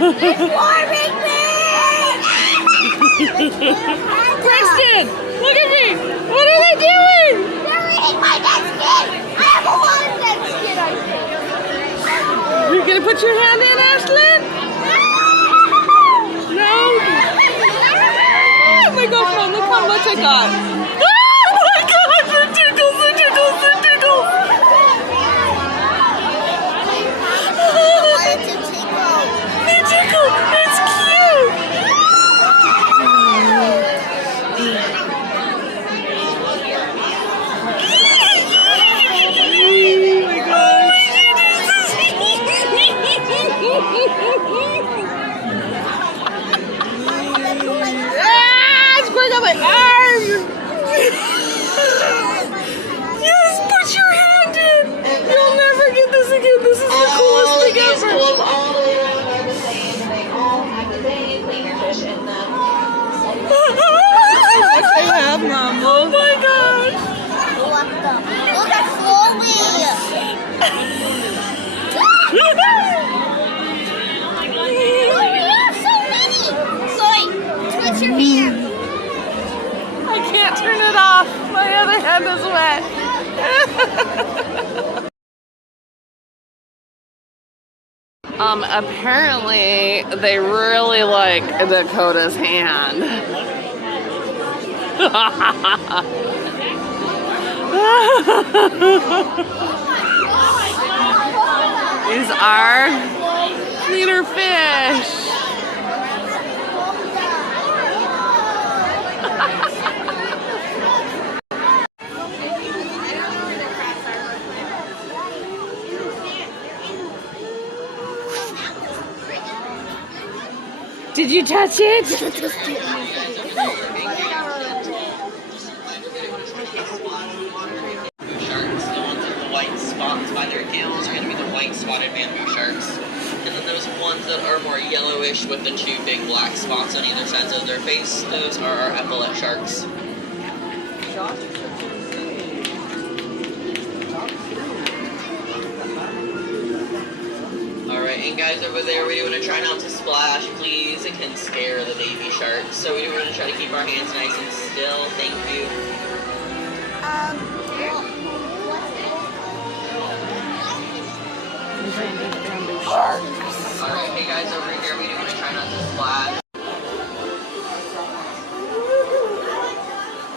warming me! Brixton, look at me! What are they doing? They're eating my dead skin! I have a lot of dead skin, I think. You're gonna put your hand in, Ashlyn? No? Oh my gosh, Mom, look how much I got. Oh my gosh, they're tickles, they're tickles, they're tickles. They tickle, it's cute. It's going on my arm! Yes, put your hand in! You'll never get this again. This is the coolest thing ever. What I have, Mom? Oh my gosh! Look at Chloe! Your hand. I can't turn it off. My other hand is wet. Apparently they really like Dakota's hand. These are cleaner fish. Did you touch it? Sharks, the ones with the white spots by their gills are going to be the white spotted bamboo sharks. And then those ones that are more yellowish with the two big black spots on either sides of their face, those are our epaulet sharks. Alright, and guys over there, we do want to try not to splash, please. It can scare the baby sharks. So we do want to try to keep our hands nice and still. Thank you. Alright, hey guys, over here, we do want to try not to splash.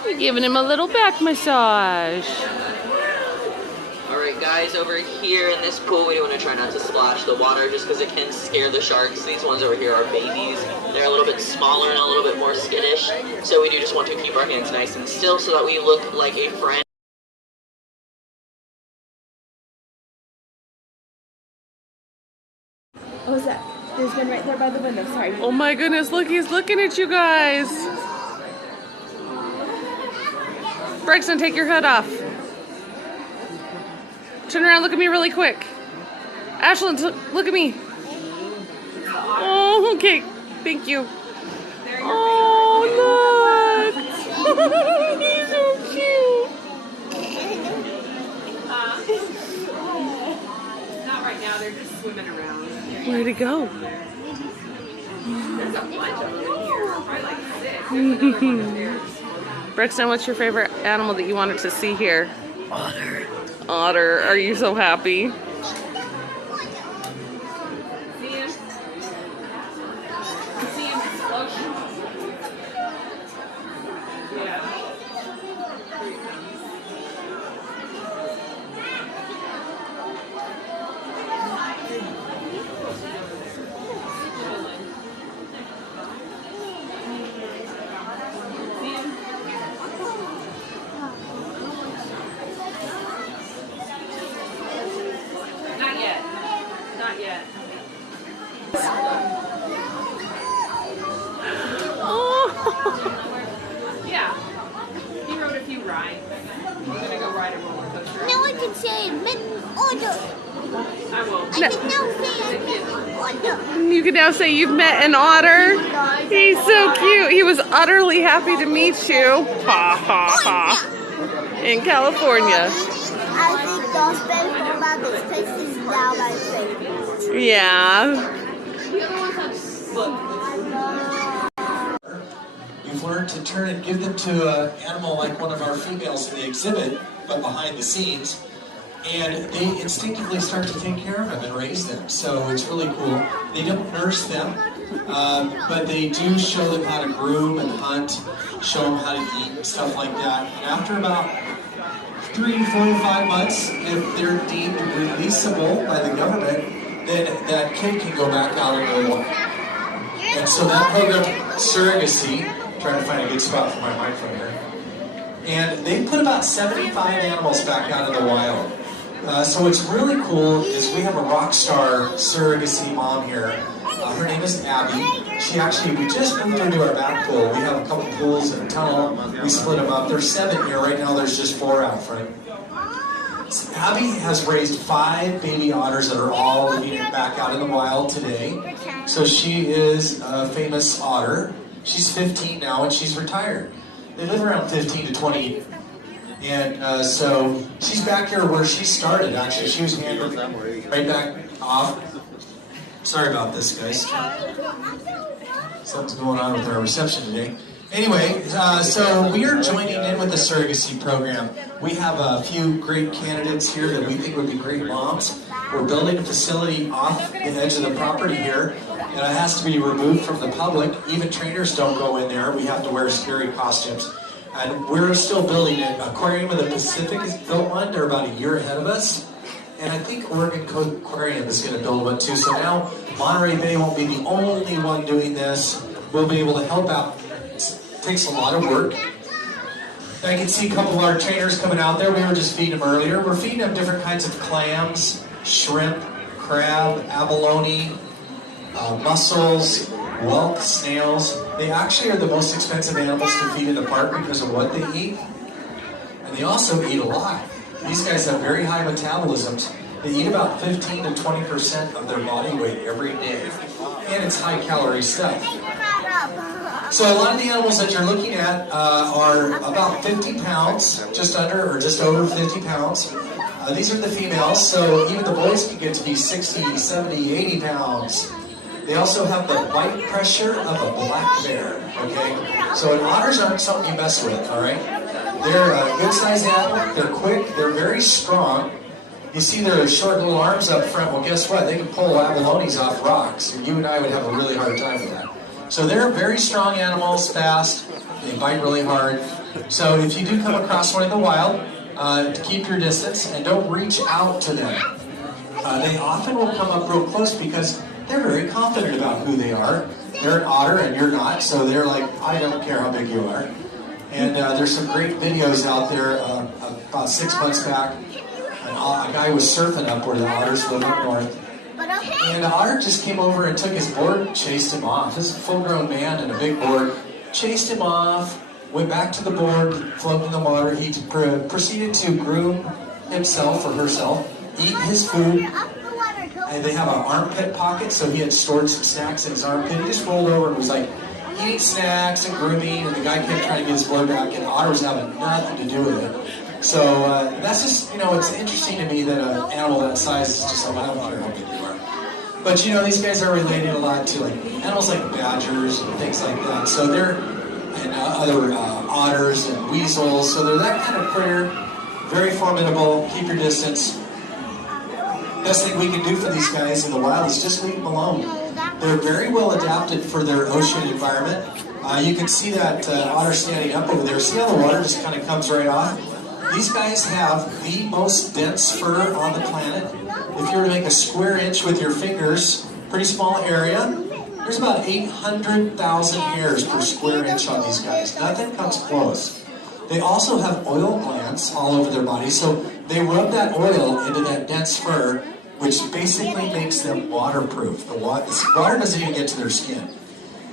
You're giving him a little back massage. Alright guys, over here in this pool, we do want to try not to splash the water just because it can scare the sharks. These ones over here are babies. They're a little bit smaller and a little bit more skittish. So we do just want to keep our hands nice and still so that we look like a friend. What was that? There's one right there by the window. Sorry. Oh my goodness, look, he's looking at you guys. Braxton, take your hood off. Turn around, look at me really quick. Ashlyn, look at me. Oh, okay. Thank you. Oh, look. He's so cute. Not right now, they're just swimming around. Where'd it go? There's a bunch of them in here, probably like 6. Braxton, what's your favorite animal that you wanted to see here? Otter. Otter. Are you so happy? See him? See him float? Yeah. Not yet. Not yet. Oh. Yeah. He rode a few rides. We're gonna go ride a roller coaster. Now I can say mitten order. I will. I can now say mitten order. You can now say you've met an otter. He's so cute. He was utterly happy to meet you. Ha ha ha. In California. I think those baby about this place is now my favorite. Yeah. The other ones have You've learned to turn and give them to an animal like one of our females in the exhibit, but behind the scenes, and they instinctively start to take care of them and raise them. So it's really cool. They don't nurse them, but they do show them how to groom and hunt, show them how to eat and stuff like that. And after about 3, 4, 5 months, if they're deemed releasable by the government, then that kid can go back out into the wild. And so that program, surrogacy, trying to find a good spot for my microphone here, and they put about 75 animals back out in the wild. So what's really cool is we have a rock star surrogacy mom here. Her name is Abby. We just moved her to our back pool. We have a couple pools in a tunnel. We split them up. There's 7 here. Right now there's just 4 out front. Abby has raised 5 baby otters that are all living back out in the wild today. So she is a famous otter. She's 15 now and she's retired. They live around 15 to 20. And so she's back here where she started, actually. She was handed right back off. Sorry about this, guys. Something's going on with our reception today. Anyway, so we are joining in with the surrogacy program. We have a few great candidates here that we think would be great moms. We're building a facility off the edge of the property here, and it has to be removed from the public. Even trainers don't go in there. We have to wear scary costumes. And we're still building it. Aquarium of the Pacific is built one. They're about a year ahead of us. And I think Oregon Coast Aquarium is going to build one too. So now Monterey Bay won't be the only one doing this. We'll be able to help out. It takes a lot of work. And I can see a couple of our trainers coming out there. We were just feeding them earlier. We're feeding them different kinds of clams, shrimp, crab, abalone, mussels, whelk, snails. They actually are the most expensive animals to feed in the park because of what they eat. And they also eat a lot. These guys have very high metabolisms. They eat about 15 to 20% of their body weight every day. And it's high calorie stuff. So a lot of the animals that you're looking at are about 50 pounds, just under or just over 50 pounds. These are the females, so even the boys can get to be 60, 70, 80 pounds. They also have the bite pressure of a black bear, okay? So otters aren't something you mess with, all right? They're a good-sized animal, they're quick, they're very strong. You see their short little arms up front, well guess what? They can pull abalones off rocks, and you and I would have a really hard time with that. So they're very strong animals, fast, they bite really hard. So if you do come across one in the wild, keep your distance and don't reach out to them. They often will come up real close because they're very confident about who they are. They're an otter and you're not, so they're like, I don't care how big you are. And there's some great videos out there. About 6 months back, a guy was surfing up where the otters live up north. And the otter just came over and took his board and chased him off. This is a full-grown man and a big board. Chased him off, went back to the board, floated in the water. He proceeded to groom himself or herself, eat his food. And they have an armpit pocket, so he had stored some snacks in his armpit. He just rolled over and was like eating snacks and grooming, and the guy kept trying to get his blood back, and the otter was having nothing to do with it. So that's just, it's interesting to me that an animal that size is just like, I don't care how big you are. But these guys are related a lot to like animals like badgers and things like that. So they're, and other otters and weasels, so they're that kind of critter, very formidable, keep your distance. Best thing we can do for these guys in the wild is just leave them alone. They're very well adapted for their ocean environment. You can see that otter standing up over there. See how the water just kind of comes right off? These guys have the most dense fur on the planet. If you were to make a square inch with your fingers, pretty small area, there's about 800,000 hairs per square inch on these guys. Nothing comes close. They also have oil glands all over their body, so they rub that oil into that dense fur, which basically makes them waterproof. The water doesn't even get to their skin.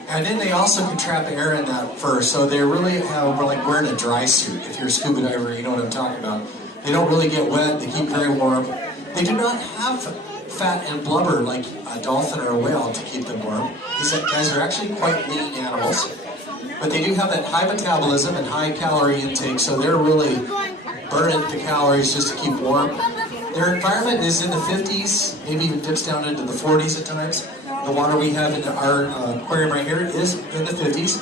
And then they also can trap air in that fur, so they really we're like wearing a dry suit. If you're a scuba diver, you know what I'm talking about. They don't really get wet, they keep very warm. They do not have fat and blubber like a dolphin or a whale to keep them warm. These guys are actually quite lean animals. But they do have that high metabolism and high calorie intake, so they're really burning the calories just to keep warm. Their environment is in the 50s, maybe even dips down into the 40s at times. The water we have in our aquarium right here is in the 50s.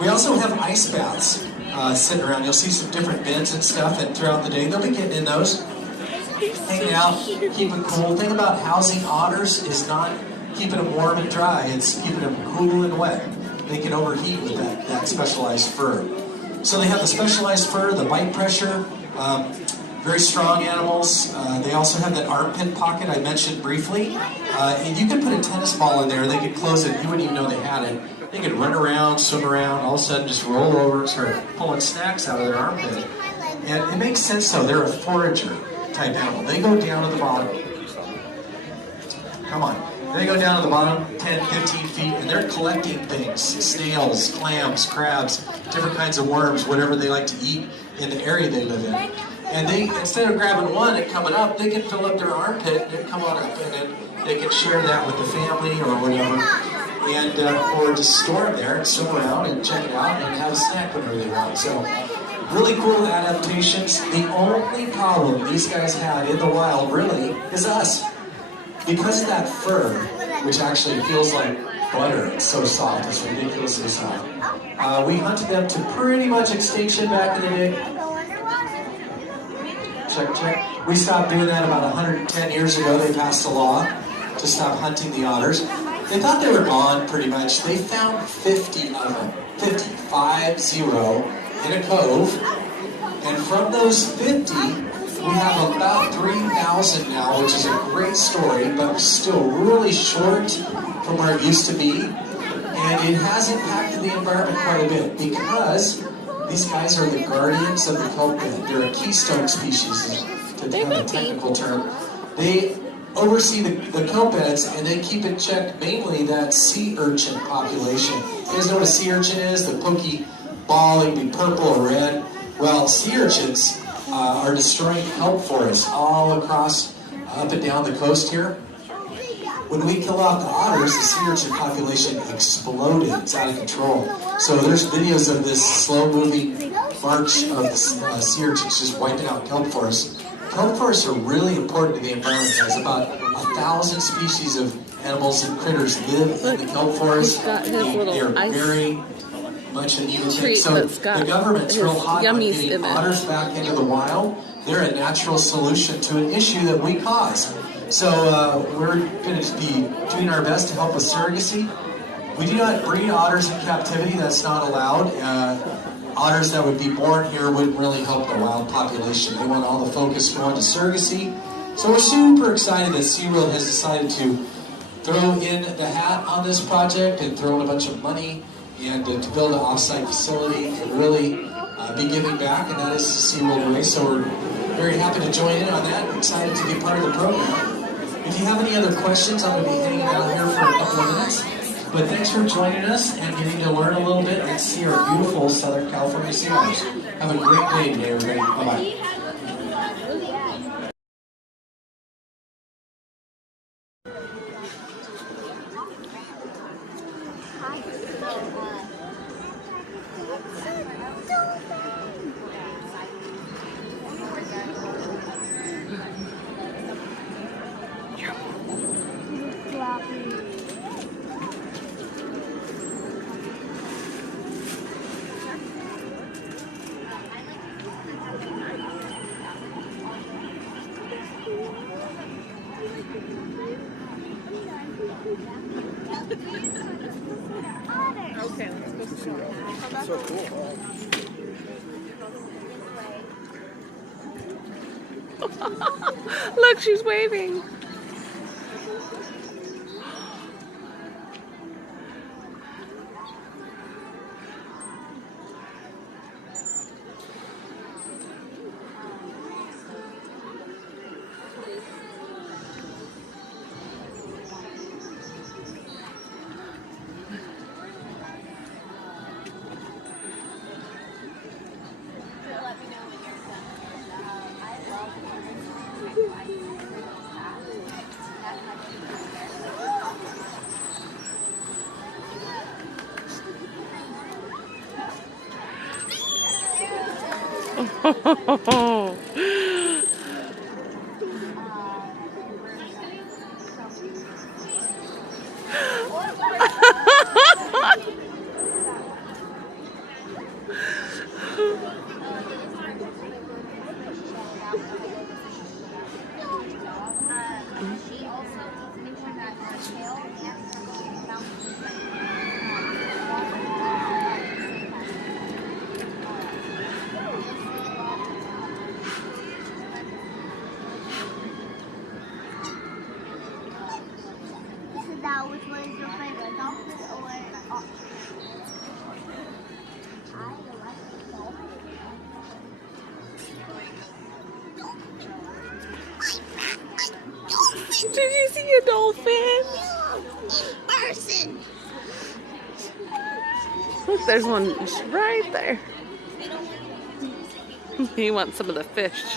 We also have ice baths sitting around. You'll see some different beds and stuff, and throughout the day they'll be getting in those, hanging out, keeping cool. The thing about housing otters is not keeping them warm and dry, it's keeping them cool and wet. They can overheat with that specialized fur. So they have the specialized fur, the bite pressure, very strong animals. They also have that armpit pocket I mentioned briefly. And you could put a tennis ball in there, they could close it, you wouldn't even know they had it. They could run around, swim around, all of a sudden just roll over and start pulling snacks out of their armpit. And it makes sense though, they're a forager type animal. They go down to the bottom. Come on. They go down to the bottom 10, 15 feet and they're collecting things. Snails, clams, crabs, different kinds of worms, whatever they like to eat in the area they live in. And they, instead of grabbing one and coming up, they can fill up their armpit and come on up. And then they can share that with the family or whatever. And or just store them there and swim around and check it out and have a snack whenever they want. So really cool adaptations. The only problem these guys had in the wild really is us. Because of that fur, which actually feels like butter, it's so soft, it's ridiculously soft. We hunted them to pretty much extinction back in the day. Check, check. We stopped doing that about 110 years ago. They passed a law to stop hunting the otters. They thought they were gone pretty much. They found 50 of them, 50, 5-0, in a cove. And from those 50, we have about 3,000 now, which is a great story, but still really short from where it used to be. And it has impacted the environment quite a bit because these guys are the guardians of the kelp bed. They're a keystone species, to have a technical term. They oversee the kelp beds and they keep in check mainly that sea urchin population. You guys know what a sea urchin is? The pokey ball, it can be purple or red. Well, sea urchins are destroying kelp forests all across, up and down the coast here. When we kill off the otters, the sea urchin population exploded. It's out of control. So there's videos of this slow-moving march of the sea urchins just wiping out kelp forests. Kelp forests are really important to the environment, guys. About 1,000 species of animals and critters live in the kelp forest. They're very much an even thing. So the government's real hot on getting otters back into the wild. They're a natural solution to an issue that we cause. So we're going to be doing our best to help with surrogacy. We do not breed otters in captivity. That's not allowed. Otters that would be born here wouldn't really help the wild population. They want all the focus going to surrogacy. So we're super excited that SeaWorld has decided to throw in the hat on this project and throw in a bunch of money and to build an off-site facility and really be giving back, and that is the SeaWorld way. So we're very happy to join in on that. I'm excited to be part of the program. If you have any other questions, I'm going to be hanging out here for a couple of minutes. But thanks for joining us and getting to learn a little bit and see our beautiful Southern California sea otters. Have a great day today, everybody. Bye-bye. Okay, let's go see. So cool. Look, she's waving. Which one is your favorite, dolphins or otters? I like dolphins. Did you see a dolphin? Person. Look, there's one right there. He wants some of the fish.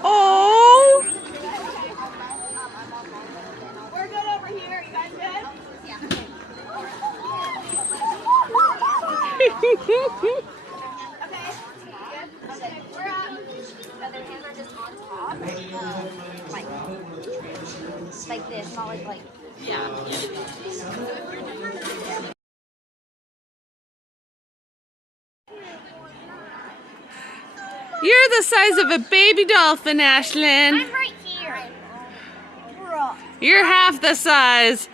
Oh! We're good over here. You guys good? Yeah. Okay. Good. Okay. We're up. Their hands are just on top. Like this, not like. Yeah. You're the size of a baby dolphin, Ashlyn. I'm right here. You're half the size.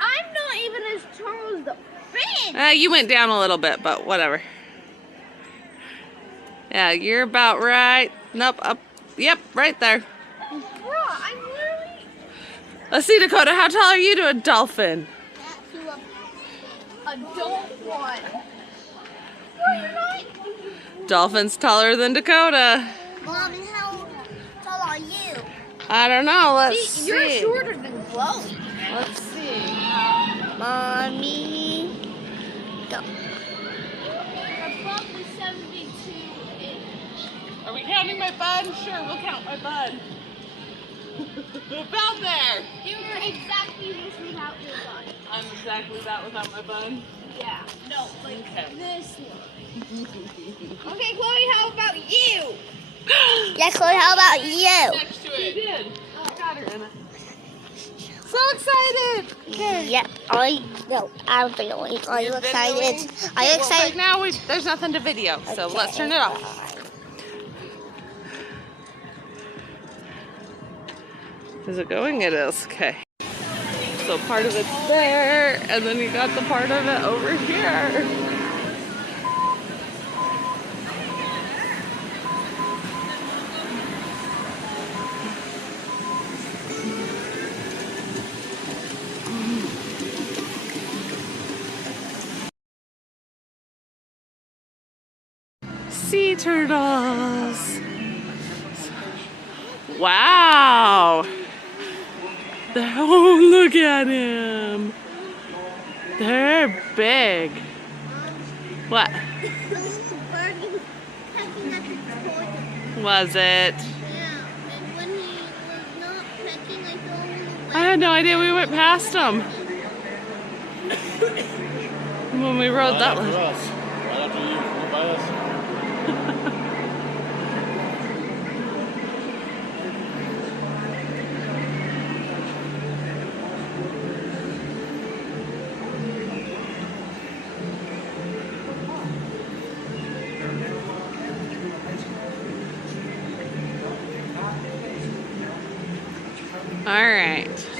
I'm not even as tall as the fish. You went down a little bit, but whatever. Yeah, you're about right. Nope, up. Yep, right there. Bro, I'm literally Let's see, Dakota, how tall are you to a dolphin? to a adult one. No, you're not. Dolphin's taller than Dakota. Mom, how tall are you? I don't know. Let's see. You're shorter than Chloe. Let's see. Mommy, go. You're probably 72-ish. Are we counting my bun? Sure, we'll count my bun. About there. You were exactly this without your bun. I'm exactly that without my bun. Yeah. No, like Okay. this one. Okay, Chloe, how about you? Yeah, Chloe, how about you? Next to it. You did. I got her in it. So excited. Okay. Yep. I'm feeling. Are you excited? Are you Well, excited? right now there's nothing to video, so let's turn it off. Is it going? It is. Okay. So part of it's there, and then you got the part of it over here. Sea turtles. Wow. Oh, look at him. They're big. What? Was it? Yeah, and when he was not pecking, I threw him away. I had no idea we went past them. When we rode that one. Right after you. Right by us. All right.